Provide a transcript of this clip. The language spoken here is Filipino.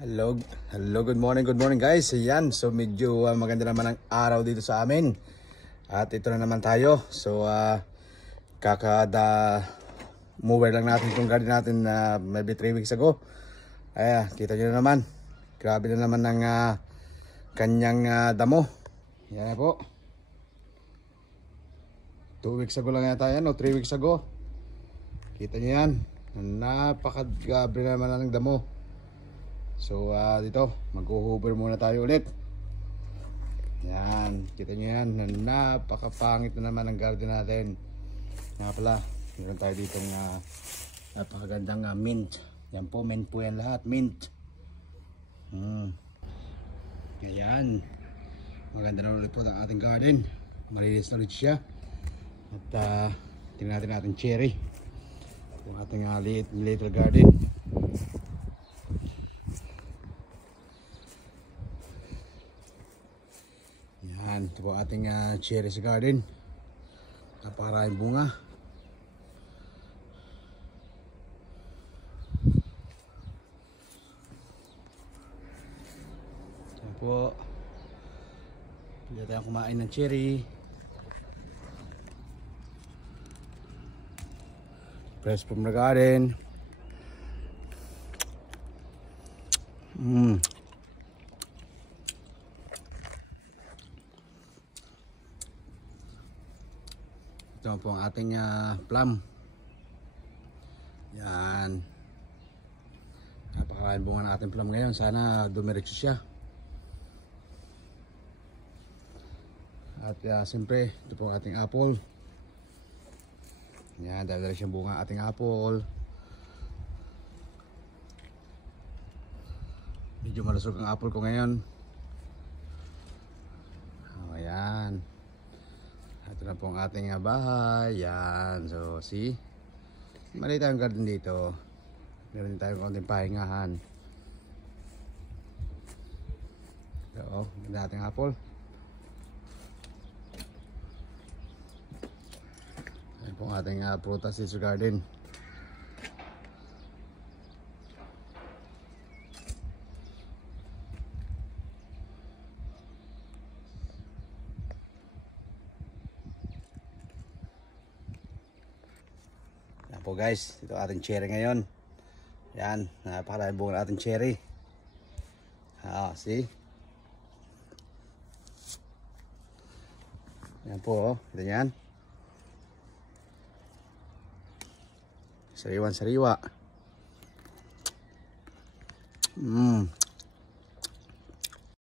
Hello, good morning guys. Ayan, so medyo maganda naman ang araw dito sa amin. At ito na naman tayo. So mower lang natin itong garden natin na maybe 3 weeks ago. Kita nyo na naman. Grabe na naman ng kanyang damo. Yan po. 2 weeks ago lang yata yan o 3 weeks ago. Kita nyo yan. Napakagrabe na naman ng damo. So dito mag-hover muna tayo ulit. Yan, kita nyo yan. Napakapangit na naman ang garden natin. Nga pala, meron tayo ditong napakagandang mint. Yan po, mint po yan lahat, mint. Ayan, maganda na ulit po ang ating garden. Malinis na ulit siya. At tingnan natin cherry. Yung ating little garden. Yan, ito po ating cherry sa garden. Napakaraming bunga. Yan po. Pwede tayong kumain ng cherry. Fresh from the garden. Ito po ang ating plum. Yan. Napakaraming bunga ng ating plum ngayon. Sana dumiretso siya. At siyempre, ito po ang ating apple. Yan, dahil siyang bunga ang ating apple. Medyo malusog ang apple ko ngayon. Ayan. Ito na po ang ating bahay. Yan. So, see? Maliit ang garden dito. Meron din tayong konting pahingahan. So, ganda ating apple. Ayan po ang ating prutas sa garden. Yan po guys, ito ating cherry ngayon. Yan, napakaraming bunga ating cherry. See? Yan po, kita yan. Sariwan-sariwa.